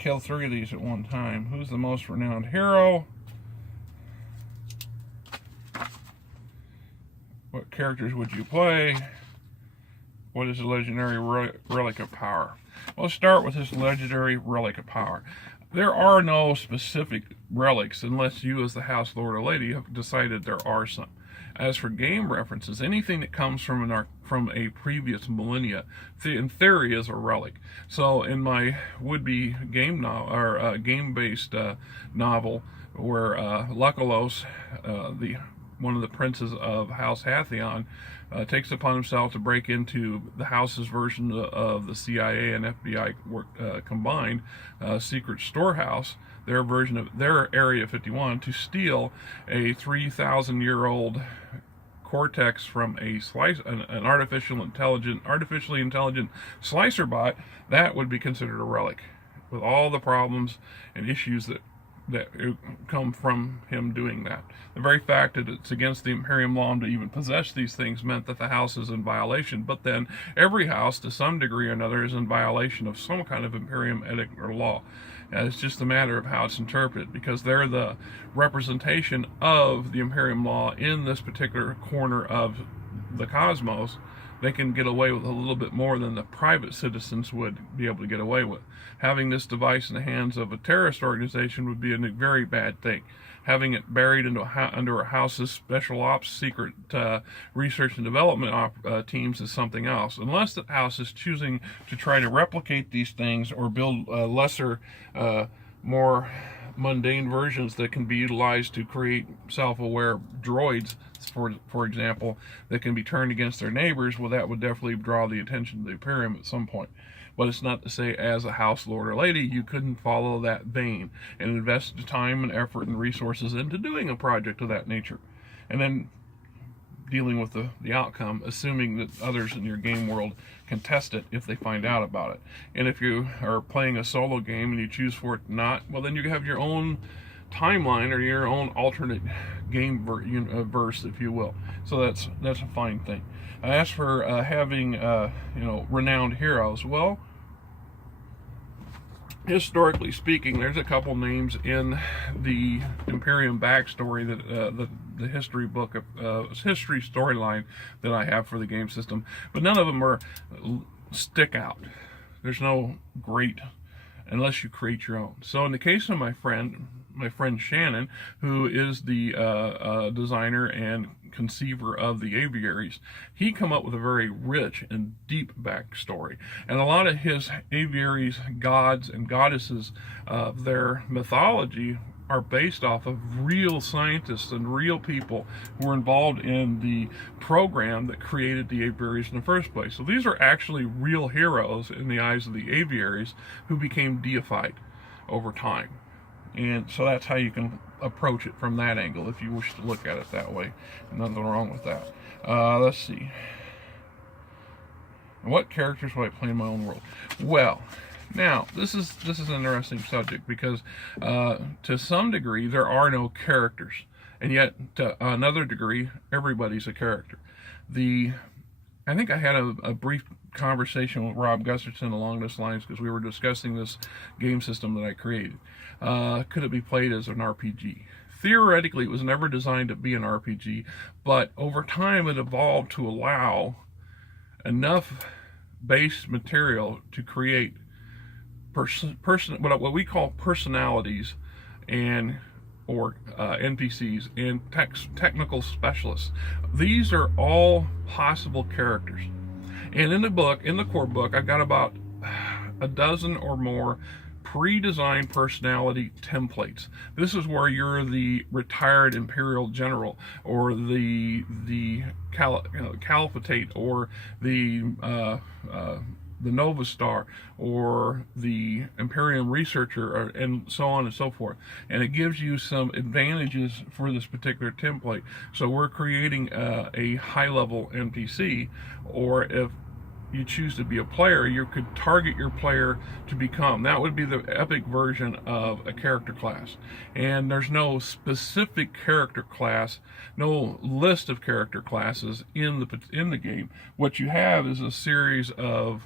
kill 3 of these at one time. Who's the most renowned hero? What characters would you play? What is a legendary relic of power? Well, let's start with this legendary relic of power. There are no specific relics unless you as the House Lord or Lady have decided there are some. As for game references, anything that comes from a previous millennia, in theory, is a relic. So in my would-be game novel, or game-based novel, where Lucullus, one of the princes of House Hathion, takes upon himself to break into the House's version of the CIA and FBI combined secret storehouse, their version of their Area 51, to steal a 3,000-year-old cortex from an artificially intelligent slicer bot. That would be considered a relic, with all the problems and issues that come from him doing that. The very fact that it's against the Imperium law to even possess these things meant that the house is in violation. But then every house, to some degree or another, is in violation of some kind of Imperium edict or law. And it's just a matter of how it's interpreted, because they're the representation of the Imperium law in this particular corner of the cosmos. They can get away with a little bit more than the private citizens would be able to get away with. Having this device in the hands of a terrorist organization would be a very bad thing. Having it buried under a house's special ops secret research and development teams is something else. Unless the house is choosing to try to replicate these things or build lesser, more mundane versions that can be utilized to create self-aware droids, for example, that can be turned against their neighbors, well, that would definitely draw the attention of the Imperium at some point. But it's not to say, as a House Lord or Lady, you couldn't follow that vein and invest the time and effort and resources into doing a project of that nature, and then dealing with the outcome, assuming that others in your game world can test it if they find out about it. And if you are playing a solo game and you choose for it not, well, then you have your own timeline or your own alternate game verse, if you will. So that's a fine thing. As for having renowned heroes, well, historically speaking, there's a couple names in the Imperium backstory that the history book history storyline that I have for the game system, but none of them stick out. There's no great, unless you create your own. So in the case of my friend Shannon, who is the designer and conceiver of the aviaries, he come up with a very rich and deep backstory, and a lot of his aviaries gods and goddesses, their mythology, are based off of real scientists and real people who were involved in the program that created the aviaries in the first place. So these are actually real heroes in the eyes of the aviaries who became deified over time. And so that's how you can approach it from that angle, if you wish to look at it that way. Nothing wrong with that. Let's see. What characters will I play in my own world? Well, now this is an interesting subject, because to some degree there are no characters, and yet to another degree everybody's a character. I think I had a brief conversation with Rob Gusserson along this lines, because we were discussing this game system that I created. Could it be played as an RPG? Theoretically, it was never designed to be an RPG, but over time it evolved to allow enough base material to create what we call personalities or NPCs and technical specialists. These are all possible characters. And in the core book, I've got about a dozen or more pre-designed personality templates. This is where you're the retired imperial general, or the caliphate, or the Nova Star, or the Imperium researcher, and so on and so forth. And it gives you some advantages for this particular template. So we're creating a high-level NPC, or if you choose to be a player, you could target your player to become. That would be the epic version of a character class. And there's no specific character class, no list of character classes in the game. What you have is a series of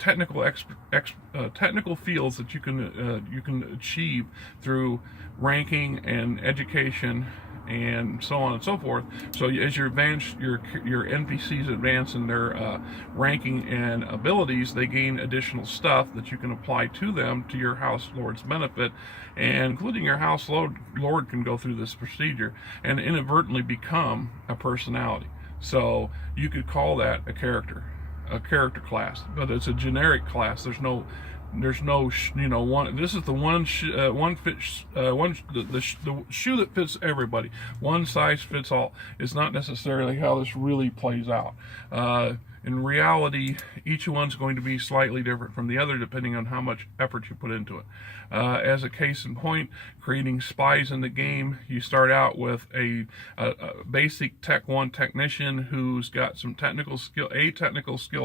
technical fields that you can achieve through ranking and education and so on and so forth. So as your NPCs advance in their ranking and abilities, they gain additional stuff that you can apply to them to your house lord's benefit, and including your house lord can go through this procedure and inadvertently become a personality. So you could call that a character class, but it's a generic class. There's no one. This is the one shoe that fits everybody. One size fits all. It's not necessarily how this really plays out. In reality, each one's going to be slightly different from the other depending on how much effort you put into it. As a case in point, creating spies in the game, you start out with a basic Tech 1 technician who's got some technical skill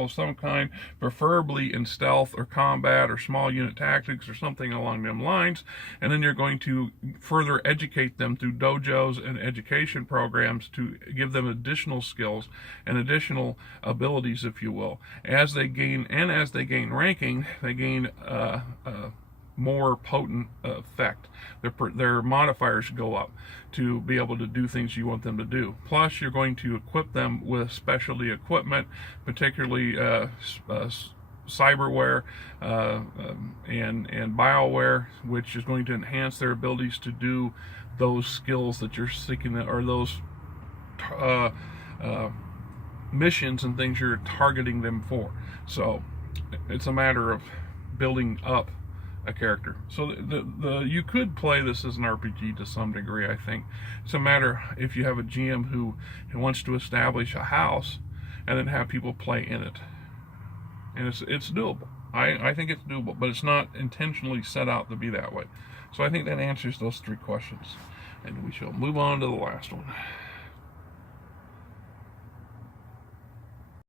of some kind, preferably in stealth or combat or small unit tactics or something along them lines, and then you're going to further educate them through dojos and education programs to give them additional skills and additional abilities, if you will. As they gain ranking, they gain more potent effect. Their modifiers go up to be able to do things you want them to do. Plus, you're going to equip them with specialty equipment, particularly cyberware and bioware, which is going to enhance their abilities to do those skills that you're seeking, or those missions and things you're targeting them for. So it's a matter of building up a character. So you could play this as an RPG to some degree, I think. It's a matter if you have a GM who wants to establish a house and then have people play in it. And it's doable. I think it's doable, but it's not intentionally set out to be that way. So I think that answers those three questions. And we shall move on to the last one.